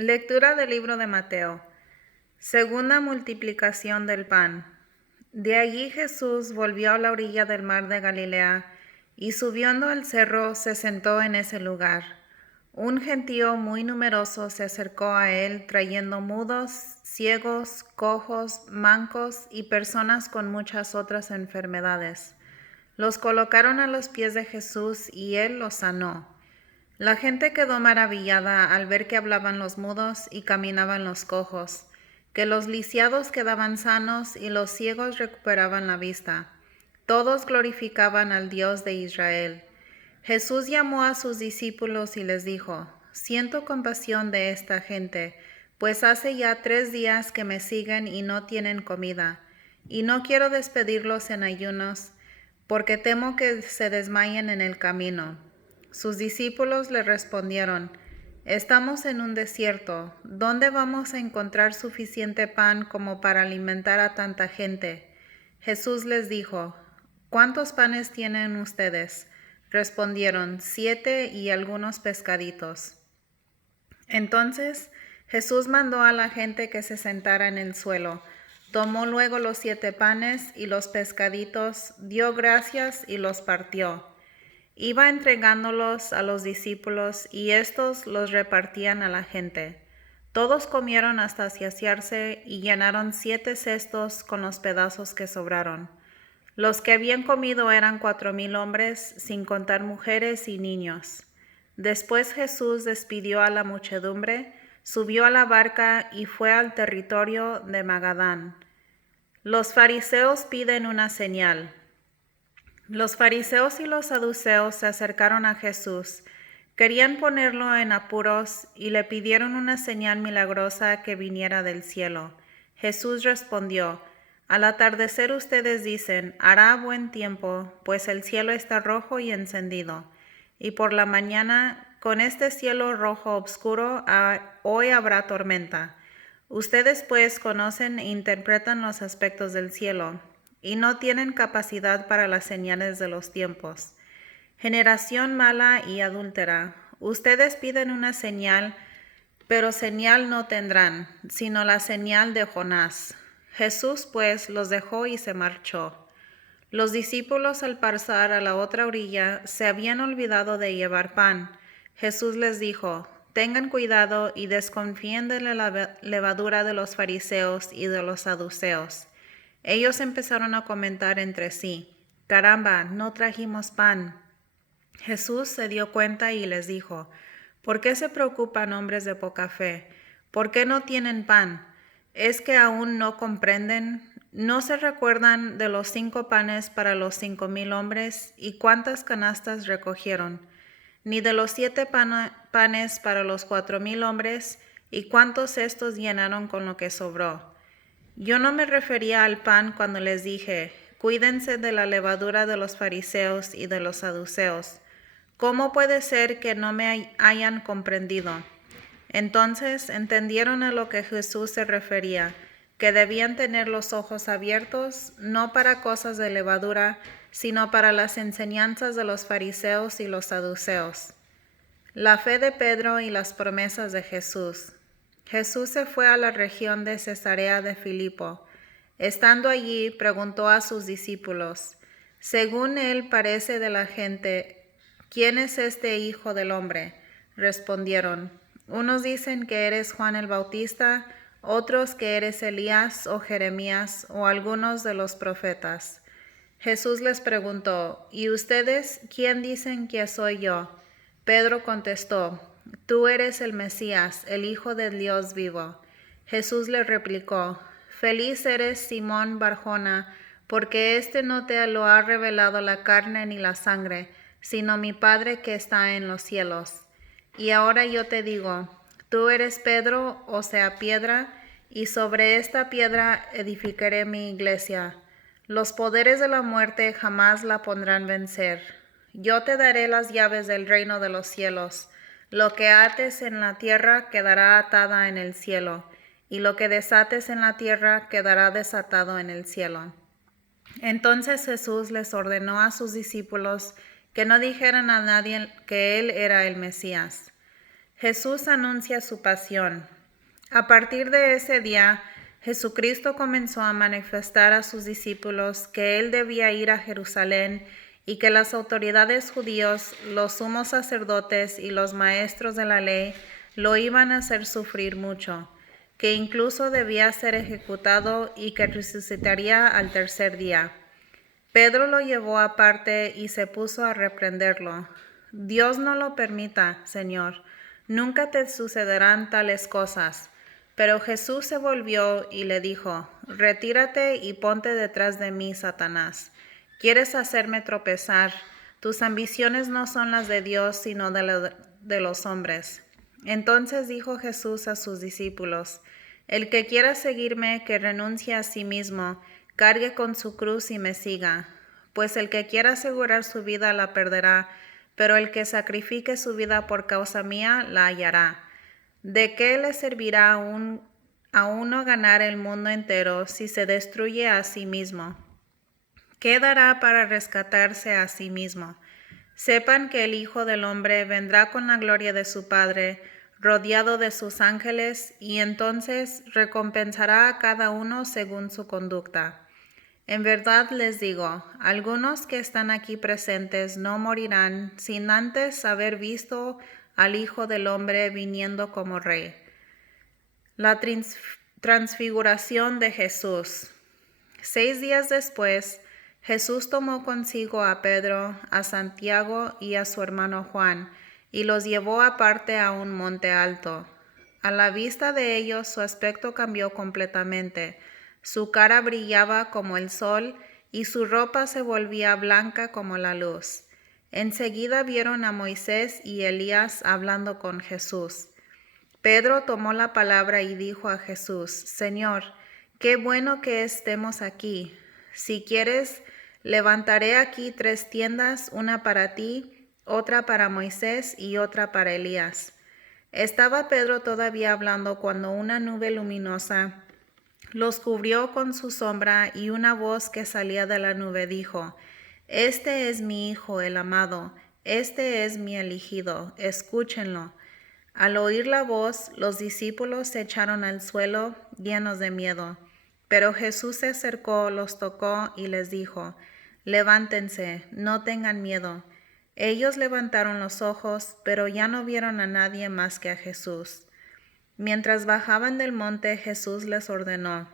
Lectura del libro de Mateo. Segunda multiplicación del pan. De allí Jesús volvió a la orilla del mar de Galilea y subiendo al cerro se sentó en ese lugar. Un gentío muy numeroso se acercó a él trayendo mudos, ciegos, cojos, mancos y personas con muchas otras enfermedades. Los colocaron a los pies de Jesús y él los sanó. La gente quedó maravillada al ver que hablaban los mudos y caminaban los cojos, que los lisiados quedaban sanos y los ciegos recuperaban la vista. Todos glorificaban al Dios de Israel. Jesús llamó a sus discípulos y les dijo: Siento compasión de esta gente, pues hace ya 3 días que me siguen y no tienen comida, y no quiero despedirlos en ayunos, porque temo que se desmayen en el camino. Sus discípulos le respondieron: Estamos en un desierto, ¿dónde vamos a encontrar suficiente pan como para alimentar a tanta gente? Jesús les dijo: ¿Cuántos panes tienen ustedes? Respondieron: 7 y algunos pescaditos. Entonces Jesús mandó a la gente que se sentara en el suelo. Tomó luego los 7 panes y los pescaditos, dio gracias y los partió. Iba entregándolos a los discípulos y éstos los repartían a la gente. Todos comieron hasta saciarse y llenaron 7 cestos con los pedazos que sobraron. Los que habían comido eran 4,000 hombres, sin contar mujeres y niños. Después Jesús despidió a la muchedumbre, subió a la barca y fue al territorio de Magadán. Los fariseos piden una señal. Los fariseos y los saduceos se acercaron a Jesús, querían ponerlo en apuros y le pidieron una señal milagrosa que viniera del cielo. Jesús respondió: Al atardecer ustedes dicen: hará buen tiempo, pues el cielo está rojo y encendido. Y por la mañana, con este cielo rojo oscuro, hoy habrá tormenta. Ustedes pues conocen e interpretan los aspectos del cielo, y no tienen capacidad para las señales de los tiempos. Generación mala y adúltera, ustedes piden una señal, pero señal no tendrán, sino la señal de Jonás. Jesús pues los dejó y se marchó. Los discípulos al pasar a la otra orilla se habían olvidado de llevar pan. Jesús les dijo: Tengan cuidado y desconfíen de la levadura de los fariseos y de los saduceos. Ellos empezaron a comentar entre sí: Caramba, no trajimos pan. Jesús se dio cuenta y les dijo: ¿Por qué se preocupan, hombres de poca fe? ¿Por qué no tienen pan? ¿Es que aún no comprenden? ¿No se recuerdan de los 5 panes para los 5,000 hombres y cuántas canastas recogieron? Ni de los 7 panes para los 4,000 hombres y cuántos cestos llenaron con lo que sobró. Yo no me refería al pan cuando les dije: cuídense de la levadura de los fariseos y de los saduceos. ¿Cómo puede ser que no me hayan comprendido? Entonces entendieron a lo que Jesús se refería, que debían tener los ojos abiertos, no para cosas de levadura, sino para las enseñanzas de los fariseos y los saduceos. La fe de Pedro y las promesas de Jesús. Jesús se fue a la región de Cesarea de Filipo. Estando allí, preguntó a sus discípulos: según él parece de la gente, ¿quién es este Hijo del Hombre? Respondieron: unos dicen que eres Juan el Bautista, otros que eres Elías o Jeremías o algunos de los profetas. Jesús les preguntó: ¿y ustedes quién dicen que soy yo? Pedro contestó: Tú eres el Mesías, el Hijo del Dios vivo. Jesús le replicó: Feliz eres, Simón Barjona, porque este no te lo ha revelado la carne ni la sangre, sino mi Padre que está en los cielos. Y ahora yo te digo: tú eres Pedro, o sea, piedra, y sobre esta piedra edificaré mi iglesia. Los poderes de la muerte jamás la podrán vencer. Yo te daré las llaves del reino de los cielos. Lo que ates en la tierra quedará atada en el cielo, y lo que desates en la tierra quedará desatado en el cielo. Entonces Jesús les ordenó a sus discípulos que no dijeran a nadie que él era el Mesías. Jesús anuncia su pasión. A partir de ese día, Jesucristo comenzó a manifestar a sus discípulos que él debía ir a Jerusalén y que las autoridades judíos, los sumos sacerdotes y los maestros de la ley lo iban a hacer sufrir mucho, que incluso debía ser ejecutado y que resucitaría al tercer día. Pedro lo llevó aparte y se puso a reprenderlo. Dios no lo permita, Señor. Nunca te sucederán tales cosas. Pero Jesús se volvió y le dijo, retírate y ponte detrás de mí, Satanás. Quieres hacerme tropezar. Tus ambiciones no son las de Dios, sino de los hombres. Entonces dijo Jesús a sus discípulos, el que quiera seguirme, que renuncie a sí mismo, cargue con su cruz y me siga. Pues el que quiera asegurar su vida la perderá, pero el que sacrifique su vida por causa mía la hallará. ¿De qué le servirá a uno ganar el mundo entero si se destruye a sí mismo? ¿Qué dará para rescatarse a sí mismo? Sepan que el Hijo del Hombre vendrá con la gloria de su Padre, rodeado de sus ángeles, y entonces recompensará a cada uno según su conducta. En verdad les digo, algunos que están aquí presentes no morirán sin antes haber visto al Hijo del Hombre viniendo como Rey. La transfiguración de Jesús. 6 días después, Jesús tomó consigo a Pedro, a Santiago y a su hermano Juan, y los llevó aparte a un monte alto. A la vista de ellos su aspecto cambió completamente. Su cara brillaba como el sol y su ropa se volvía blanca como la luz. Enseguida vieron a Moisés y Elías hablando con Jesús. Pedro tomó la palabra y dijo a Jesús, Señor, qué bueno que estemos aquí. Si quieres, levantaré aquí 3 tiendas, una para ti, otra para Moisés y otra para Elías. Estaba Pedro todavía hablando cuando una nube luminosa los cubrió con su sombra y una voz que salía de la nube dijo, Este es mi Hijo, el amado, este es mi elegido, escúchenlo. Al oír la voz, los discípulos se echaron al suelo llenos de miedo. Pero Jesús se acercó, los tocó y les dijo, Levántense, no tengan miedo. Ellos levantaron los ojos, pero ya no vieron a nadie más que a Jesús. Mientras bajaban del monte, Jesús les ordenó,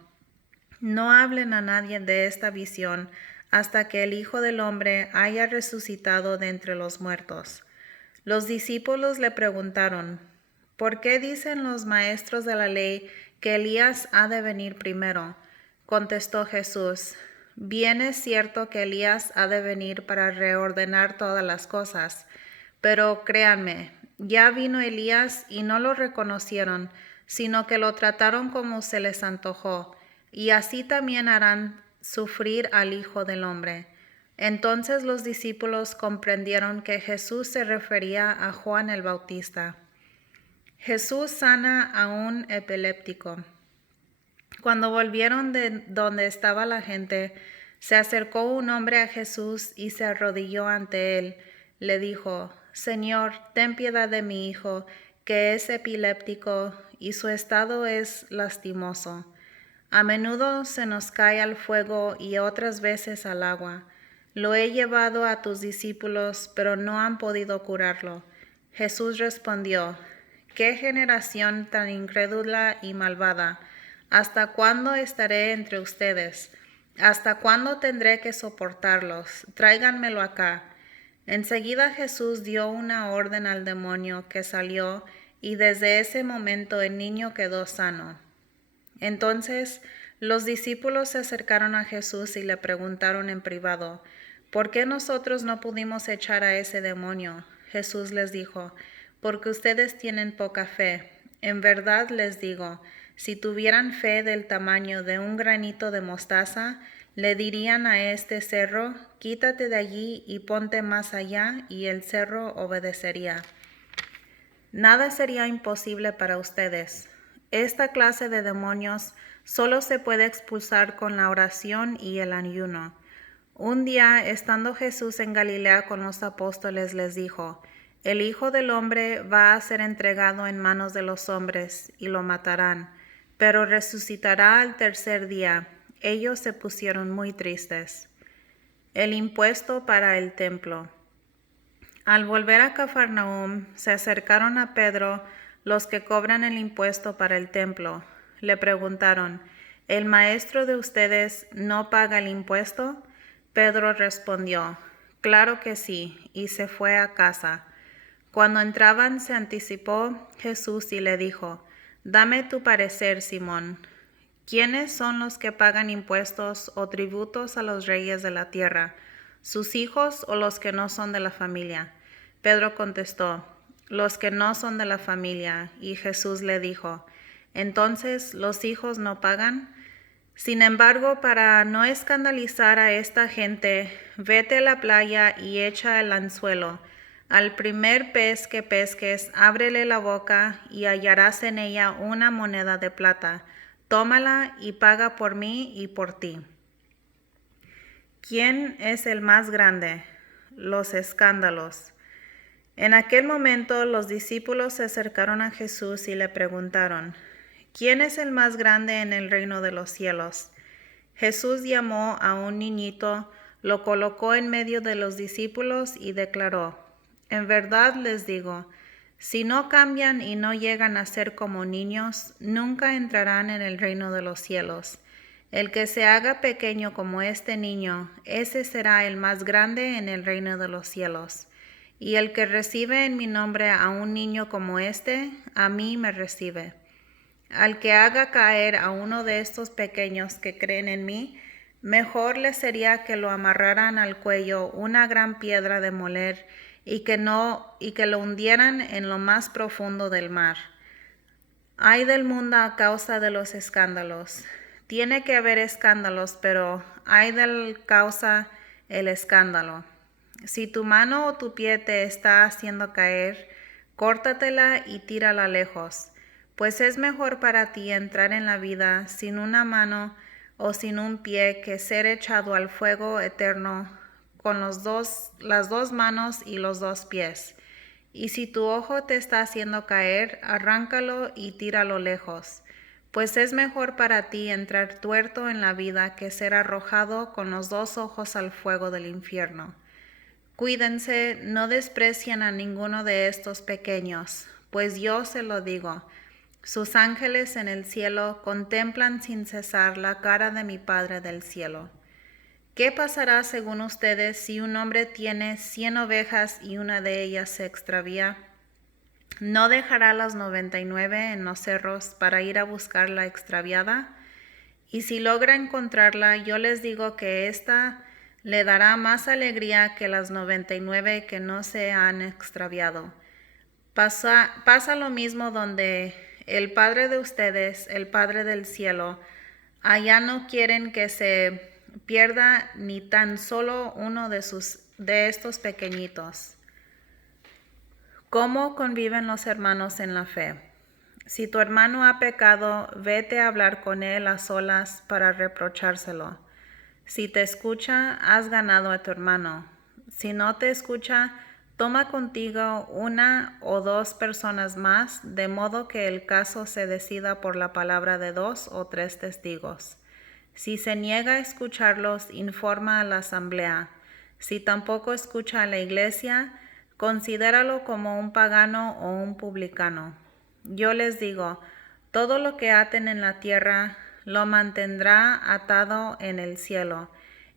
no hablen a nadie de esta visión hasta que el Hijo del Hombre haya resucitado de entre los muertos. Los discípulos le preguntaron, ¿por qué dicen los maestros de la ley que Elías ha de venir primero? Contestó Jesús, bien es cierto que Elías ha de venir para reordenar todas las cosas, pero créanme, ya vino Elías y no lo reconocieron, sino que lo trataron como se les antojó, y así también harán sufrir al Hijo del Hombre. Entonces los discípulos comprendieron que Jesús se refería a Juan el Bautista. Jesús sana a un epiléptico. Cuando volvieron de donde estaba la gente, se acercó un hombre a Jesús y se arrodilló ante él. Le dijo, Señor, ten piedad de mi hijo, que es epiléptico y su estado es lastimoso. A menudo se nos cae al fuego y otras veces al agua. Lo he llevado a tus discípulos, pero no han podido curarlo. Jesús respondió, ¿qué generación tan incrédula y malvada? ¿Hasta cuándo estaré entre ustedes? ¿Hasta cuándo tendré que soportarlos? Tráiganmelo acá. Enseguida Jesús dio una orden al demonio que salió y desde ese momento el niño quedó sano. Entonces los discípulos se acercaron a Jesús y le preguntaron en privado, ¿por qué nosotros no pudimos echar a ese demonio? Jesús les dijo, porque ustedes tienen poca fe. En verdad les digo, si tuvieran fe del tamaño de un granito de mostaza, le dirían a este cerro, quítate de allí y ponte más allá, y el cerro obedecería. Nada sería imposible para ustedes. Esta clase de demonios solo se puede expulsar con la oración y el ayuno. Un día, estando Jesús en Galilea con los apóstoles, les dijo, el Hijo del Hombre va a ser entregado en manos de los hombres, y lo matarán, pero resucitará al tercer día. Ellos se pusieron muy tristes. El impuesto para el templo. Al volver a Cafarnaúm, se acercaron a Pedro los que cobran el impuesto para el templo. Le preguntaron, ¿el maestro de ustedes no paga el impuesto? Pedro respondió, claro que sí, y se fue a casa. Cuando entraban, se anticipó Jesús y le dijo, dame tu parecer, Simón. ¿Quiénes son los que pagan impuestos o tributos a los reyes de la tierra, sus hijos o los que no son de la familia? Pedro contestó, los que no son de la familia. Y Jesús le dijo, ¿entonces los hijos no pagan? Sin embargo, para no escandalizar a esta gente, vete a la playa y echa el anzuelo. Al primer pez que pesques, ábrele la boca y hallarás en ella una moneda de plata. Tómala y paga por mí y por ti. ¿Quién es el más grande? Los escándalos. En aquel momento los discípulos se acercaron a Jesús y le preguntaron, ¿quién es el más grande en el reino de los cielos? Jesús llamó a un niñito, lo colocó en medio de los discípulos y declaró, en verdad les digo, si no cambian y no llegan a ser como niños, nunca entrarán en el reino de los cielos. El que se haga pequeño como este niño, ese será el más grande en el reino de los cielos. Y el que recibe en mi nombre a un niño como este, a mí me recibe. Al que haga caer a uno de estos pequeños que creen en mí, mejor le sería que lo amarraran al cuello una gran piedra de moler y que lo hundieran en lo más profundo del mar. Ay del mundo a causa de los escándalos. Tiene que haber escándalos, pero ay del causa el escándalo. Si tu mano o tu pie te está haciendo caer, córtatela y tírala lejos, pues es mejor para ti entrar en la vida sin una mano o sin un pie que ser echado al fuego eterno con las dos manos y los dos pies. Y si tu ojo te está haciendo caer, arráncalo y tíralo lejos, pues es mejor para ti entrar tuerto en la vida que ser arrojado con los dos ojos al fuego del infierno. Cuídense, no desprecien a ninguno de estos pequeños, pues yo se lo digo, sus ángeles en el cielo contemplan sin cesar la cara de mi Padre del cielo. ¿Qué pasará según ustedes si un hombre tiene 100 ovejas y una de ellas se extravía? ¿No dejará las 99 en los cerros para ir a buscar la extraviada? Y si logra encontrarla, yo les digo que ésta le dará más alegría que las 99 que no se han extraviado. Pasa lo mismo donde el Padre de ustedes, el Padre del cielo, allá no quieren que se pierda ni tan solo uno de estos pequeñitos. ¿Cómo conviven los hermanos en la fe? Si tu hermano ha pecado, vete a hablar con él a solas para reprochárselo. Si te escucha, has ganado a tu hermano. Si no te escucha, toma contigo una o dos personas más, de modo que el caso se decida por la palabra de 2 o 3 testigos. Si se niega a escucharlos, informa a la asamblea. Si tampoco escucha a la iglesia, considéralo como un pagano o un publicano. Yo les digo, todo lo que aten en la tierra lo mantendrá atado en el cielo,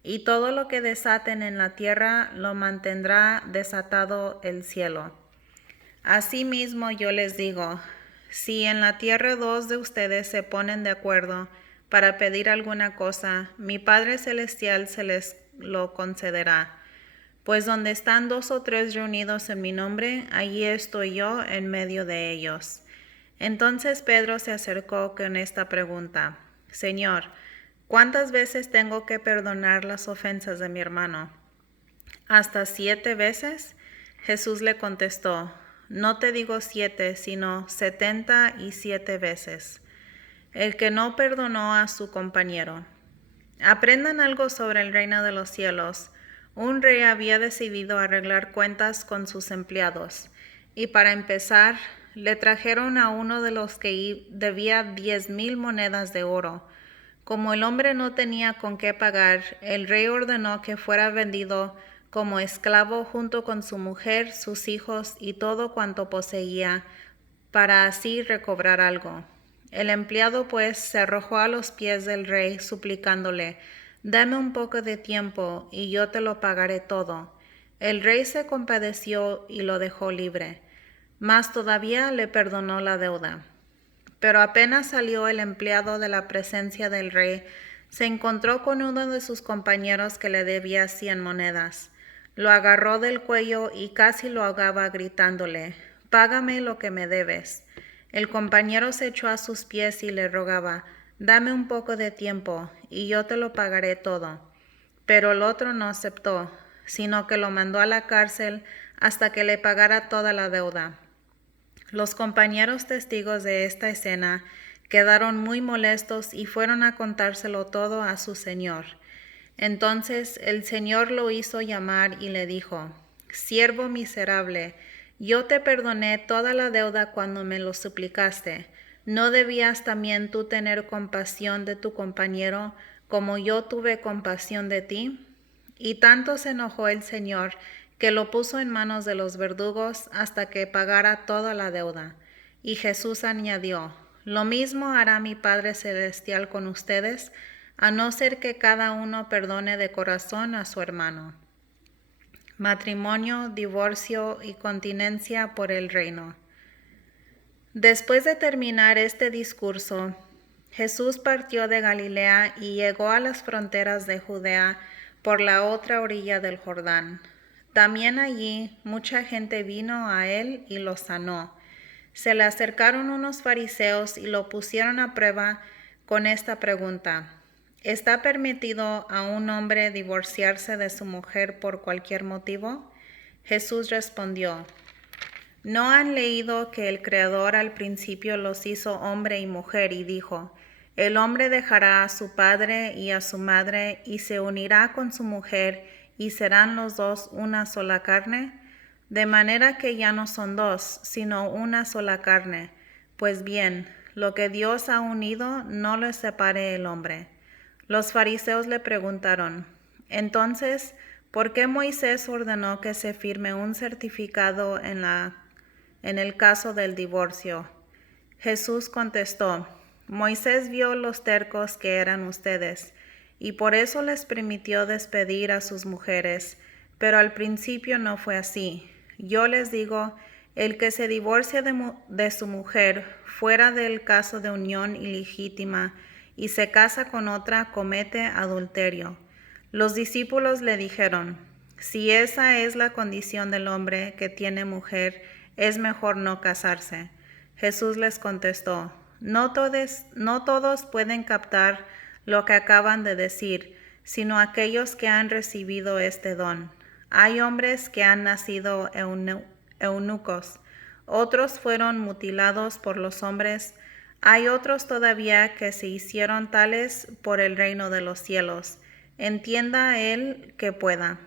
y todo lo que desaten en la tierra lo mantendrá desatado el cielo. Asimismo yo les digo, si en la tierra 2 de ustedes se ponen de acuerdo para pedir alguna cosa, mi Padre Celestial se les lo concederá. Pues donde están 2 o 3 reunidos en mi nombre, allí estoy yo en medio de ellos. Entonces Pedro se acercó con esta pregunta, Señor, ¿cuántas veces tengo que perdonar las ofensas de mi hermano? ¿Hasta 7 veces? Jesús le contestó, no te digo 7, sino 77 veces. El que no perdonó a su compañero. Aprendan algo sobre el reino de los cielos. Un rey había decidido arreglar cuentas con sus empleados. y para empezar, le trajeron a uno de los que debía 10,000 monedas de oro. Como el hombre no tenía con qué pagar, el rey ordenó que fuera vendido como esclavo junto con su mujer, sus hijos y todo cuanto poseía, para así recobrar algo. El empleado pues se arrojó a los pies del rey, suplicándole: «Dame un poco de tiempo, y yo te lo pagaré todo». El rey se compadeció y lo dejó libre, mas todavía le perdonó la deuda. Pero apenas salió el empleado de la presencia del rey, se encontró con uno de sus compañeros que le debía 100 monedas. Lo agarró del cuello y casi lo ahogaba, gritándole: «Págame lo que me debes». El compañero se echó a sus pies y le rogaba: «Dame un poco de tiempo, y yo te lo pagaré todo». Pero el otro no aceptó, sino que lo mandó a la cárcel hasta que le pagara toda la deuda. Los compañeros testigos de esta escena quedaron muy molestos y fueron a contárselo todo a su señor. Entonces el señor lo hizo llamar y le dijo: «Siervo miserable, yo te perdoné toda la deuda cuando me lo suplicaste. ¿No debías también tú tener compasión de tu compañero, como yo tuve compasión de ti?» Y tanto se enojó el señor que lo puso en manos de los verdugos hasta que pagara toda la deuda. Y Jesús añadió: «Lo mismo hará mi Padre Celestial con ustedes, a no ser que cada uno perdone de corazón a su hermano». Matrimonio, divorcio y continencia por el reino. Después de terminar este discurso, Jesús partió de Galilea y llegó a las fronteras de Judea por la otra orilla del Jordán. También allí mucha gente vino a él y lo sanó. Se le acercaron unos fariseos y lo pusieron a prueba con esta pregunta: ¿está permitido a un hombre divorciarse de su mujer por cualquier motivo? Jesús respondió: ¿no han leído que el Creador al principio los hizo hombre y mujer y dijo: «El hombre dejará a su padre y a su madre y se unirá con su mujer, y serán los dos una sola carne»? De manera que ya no son dos, sino una sola carne. Pues bien, lo que Dios ha unido, no lo separe el hombre. Los fariseos le preguntaron: «Entonces, ¿por qué Moisés ordenó que se firme un certificado en el caso del divorcio?» Jesús contestó: «Moisés vio los tercos que eran ustedes, y por eso les permitió despedir a sus mujeres, pero al principio no fue así. Yo les digo, el que se divorcia de su mujer fuera del caso de unión ilegítima y se casa con otra, comete adulterio». Los discípulos le dijeron: «Si esa es la condición del hombre que tiene mujer, es mejor no casarse». Jesús les contestó: no todos pueden captar lo que acaban de decir, sino aquellos que han recibido este don. Hay hombres que han nacido eunucos, otros fueron mutilados por los hombres, hay otros todavía que se hicieron tales por el reino de los cielos. Entienda el que pueda.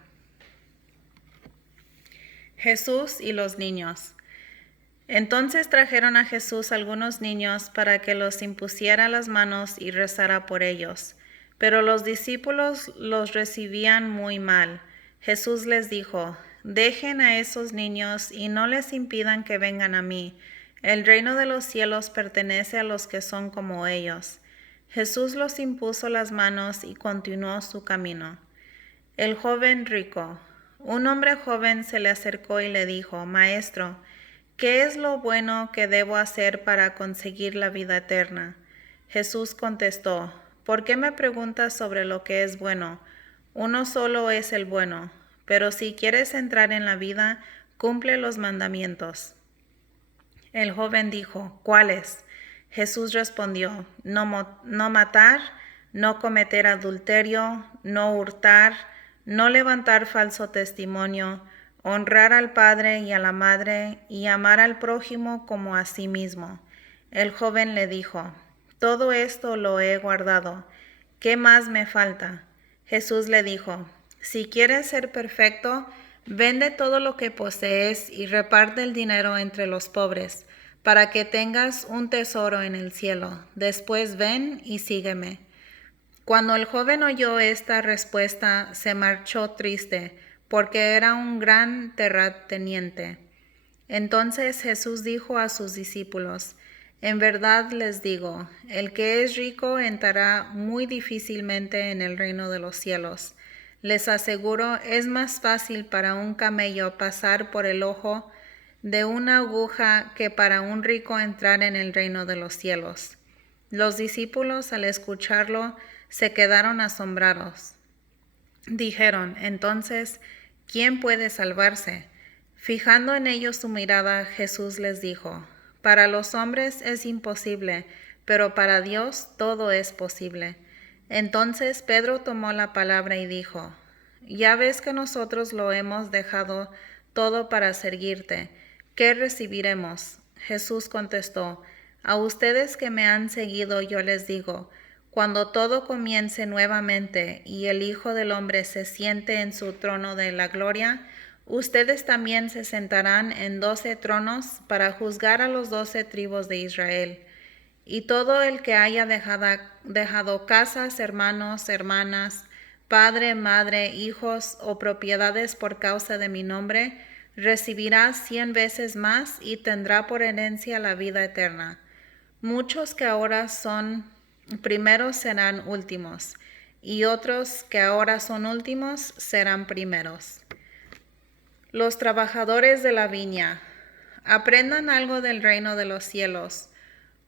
Jesús y los niños. Entonces trajeron a Jesús algunos niños para que los impusiera las manos y rezara por ellos. Pero los discípulos los recibían muy mal. Jesús les dijo: «Dejen a esos niños y no les impidan que vengan a mí. El reino de los cielos pertenece a los que son como ellos». Jesús los impuso las manos y continuó su camino. El joven rico. Un hombre joven se le acercó y le dijo: «Maestro, ¿qué es lo bueno que debo hacer para conseguir la vida eterna?» Jesús contestó: «¿Por qué me preguntas sobre lo que es bueno? Uno solo es el bueno, pero si quieres entrar en la vida, cumple los mandamientos». El joven dijo: «¿Cuáles?» Jesús respondió: no matar, no cometer adulterio, no hurtar, no levantar falso testimonio, honrar al padre y a la madre, y amar al prójimo como a sí mismo». El joven le dijo: «Todo esto lo he guardado. ¿Qué más me falta?» Jesús le dijo: «Si quieres ser perfecto, Vende todo lo que posees y reparte el dinero entre los pobres, para que tengas un tesoro en el cielo. Después ven y sígueme. Cuando el joven oyó esta respuesta, se marchó triste, porque era un gran terrateniente. Entonces Jesús dijo a sus discípulos: En verdad les digo, el que es rico entrará muy difícilmente en el reino de los cielos. Les aseguro, es más fácil para un camello pasar por el ojo de una aguja que para un rico entrar en el reino de los cielos. Los discípulos, al escucharlo, se quedaron asombrados. Dijeron entonces: ¿Quién puede salvarse? Fijando en ellos su mirada, Jesús les dijo: Para los hombres es imposible, pero para Dios todo es posible. Entonces Pedro tomó la palabra y dijo: Ya ves que nosotros lo hemos dejado todo para seguirte. ¿Qué recibiremos? Jesús contestó: A ustedes que me han seguido yo les digo, cuando todo comience nuevamente y el Hijo del Hombre se siente en su trono de la gloria, ustedes también se sentarán en 12 tronos para juzgar a los 12 tribus de Israel. Y todo el que haya dejado casas, hermanos, hermanas, padre, madre, hijos o propiedades por causa de mi nombre, recibirá 100 veces más y tendrá por herencia la vida eterna. Muchos que ahora son primeros serán últimos, y otros que ahora son últimos serán primeros. Los trabajadores de la viña, aprendan algo del reino de los cielos.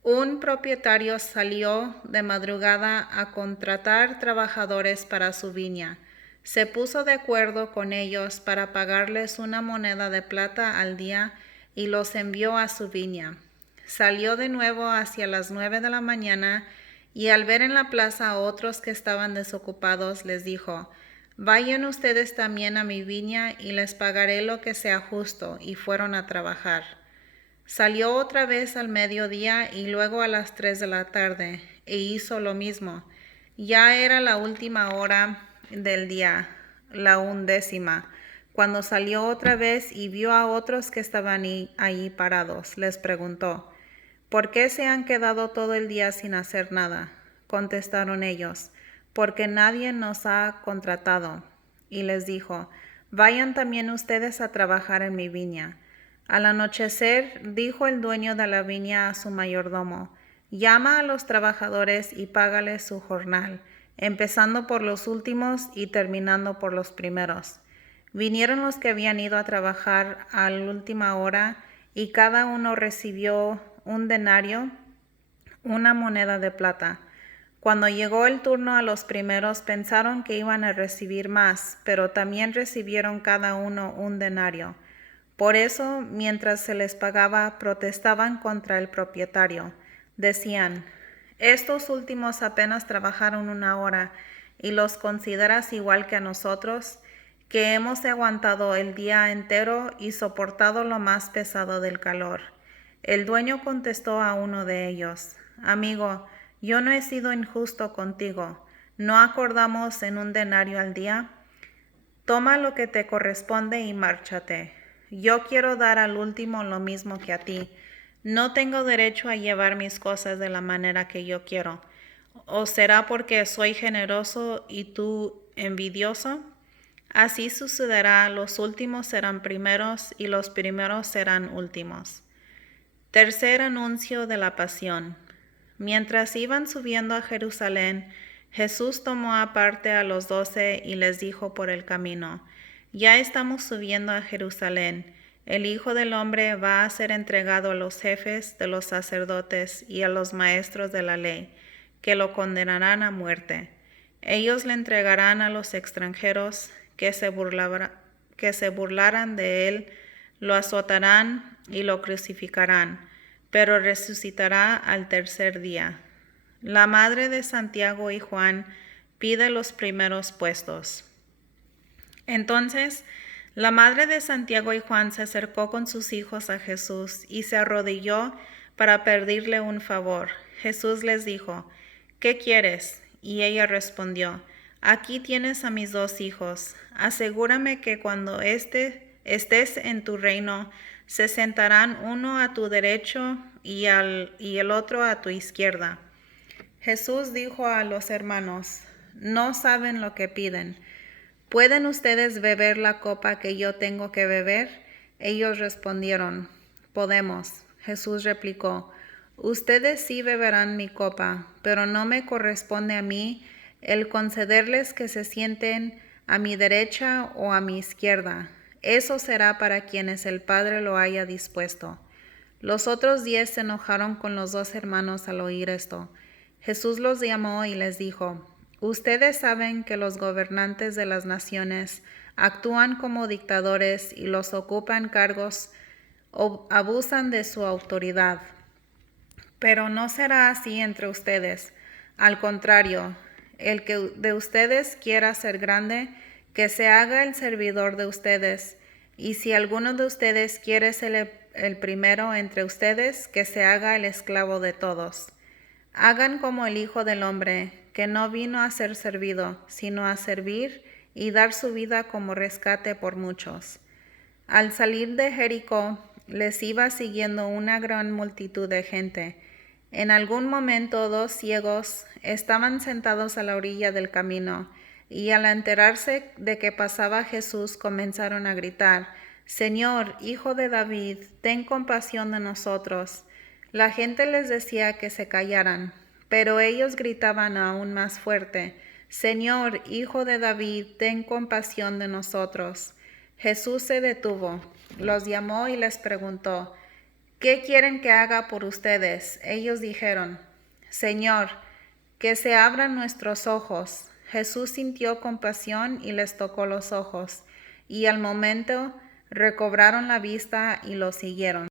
Un propietario salió de madrugada a contratar trabajadores para su viña. Se puso de acuerdo con ellos para pagarles una moneda de plata al día y los envió a su viña. Salió de nuevo hacia las 9 de la mañana y al ver en la plaza a otros que estaban desocupados, les dijo: Vayan ustedes también a mi viña y les pagaré lo que sea justo. Y fueron a trabajar. Salió otra vez al mediodía y luego a las 3 de la tarde, e hizo lo mismo. Ya era la última hora del día, la 11ª, cuando salió otra vez y vio a otros que estaban ahí parados. Les preguntó: ¿Por qué se han quedado todo el día sin hacer nada? Contestaron ellos: Porque nadie nos ha contratado. Y les dijo: Vayan también ustedes a trabajar en mi viña. Al anochecer, dijo el dueño de la viña a su mayordomo: Llama a los trabajadores y págales su jornal, empezando por los últimos y terminando por los primeros. Vinieron los que habían ido a trabajar a la última hora, y cada uno recibió un denario, una moneda de plata. Cuando llegó el turno a los primeros, pensaron que iban a recibir más, pero también recibieron cada uno un denario. Por eso, mientras se les pagaba, protestaban contra el propietario. Decían: Estos últimos apenas trabajaron 1 hora, y los consideras igual que a nosotros, que hemos aguantado el día entero y soportado lo más pesado del calor. El dueño contestó a uno de ellos: Amigo, yo no he sido injusto contigo. ¿No acordamos en un denario al día? Toma lo que te corresponde y márchate. Yo quiero dar al último lo mismo que a ti. No tengo derecho a llevar mis cosas de la manera que yo quiero. ¿O será porque soy generoso y tú envidioso? Así sucederá: los últimos serán primeros y los primeros serán últimos. Tercer anuncio de la pasión. Mientras iban subiendo a Jerusalén, Jesús tomó aparte a los 12 y les dijo por el camino: Ya estamos subiendo a Jerusalén. El Hijo del Hombre va a ser entregado a los jefes de los sacerdotes y a los maestros de la ley, que lo condenarán a muerte. Ellos le entregarán a los extranjeros que se burlaran de él, lo azotarán y lo crucificarán, pero resucitará al tercer día. La madre de Santiago y Juan pide los primeros puestos. Entonces, la madre de Santiago y Juan se acercó con sus hijos a Jesús y se arrodilló para pedirle un favor. Jesús les dijo: ¿Qué quieres? Y ella respondió: aquí tienes a mis 2 hijos. Asegúrame que cuando estés en tu reino, se sentarán uno a tu derecho y el otro a tu izquierda. Jesús dijo a los hermanos, no saben lo que piden. ¿Pueden ustedes beber la copa que yo tengo que beber? Ellos respondieron, podemos. Jesús replicó, ustedes sí beberán mi copa, pero no me corresponde a mí el concederles que se sienten a mi derecha o a mi izquierda. Eso será para quienes el Padre lo haya dispuesto. Los otros 10 se enojaron con los 2 hermanos al oír esto. Jesús los llamó y les dijo, ustedes saben que los gobernantes de las naciones actúan como dictadores y los ocupan cargos o abusan de su autoridad. Pero no será así entre ustedes. Al contrario, el que de ustedes quiera ser grande, que se haga el servidor de ustedes. Y si alguno de ustedes quiere ser el primero entre ustedes, que se haga el esclavo de todos. Hagan como el Hijo del Hombre, que no vino a ser servido, sino a servir y dar su vida como rescate por muchos. Al salir de Jericó, les iba siguiendo una gran multitud de gente. En algún momento 2 ciegos estaban sentados a la orilla del camino, y al enterarse de que pasaba Jesús comenzaron a gritar, Señor, Hijo de David, ten compasión de nosotros. La gente les decía que se callaran, pero ellos gritaban aún más fuerte, Señor, Hijo de David, ten compasión de nosotros. Jesús se detuvo, los llamó y les preguntó, ¿qué quieren que haga por ustedes? Ellos dijeron, Señor, que se abran nuestros ojos. Jesús sintió compasión y les tocó los ojos, y al momento recobraron la vista y lo siguieron.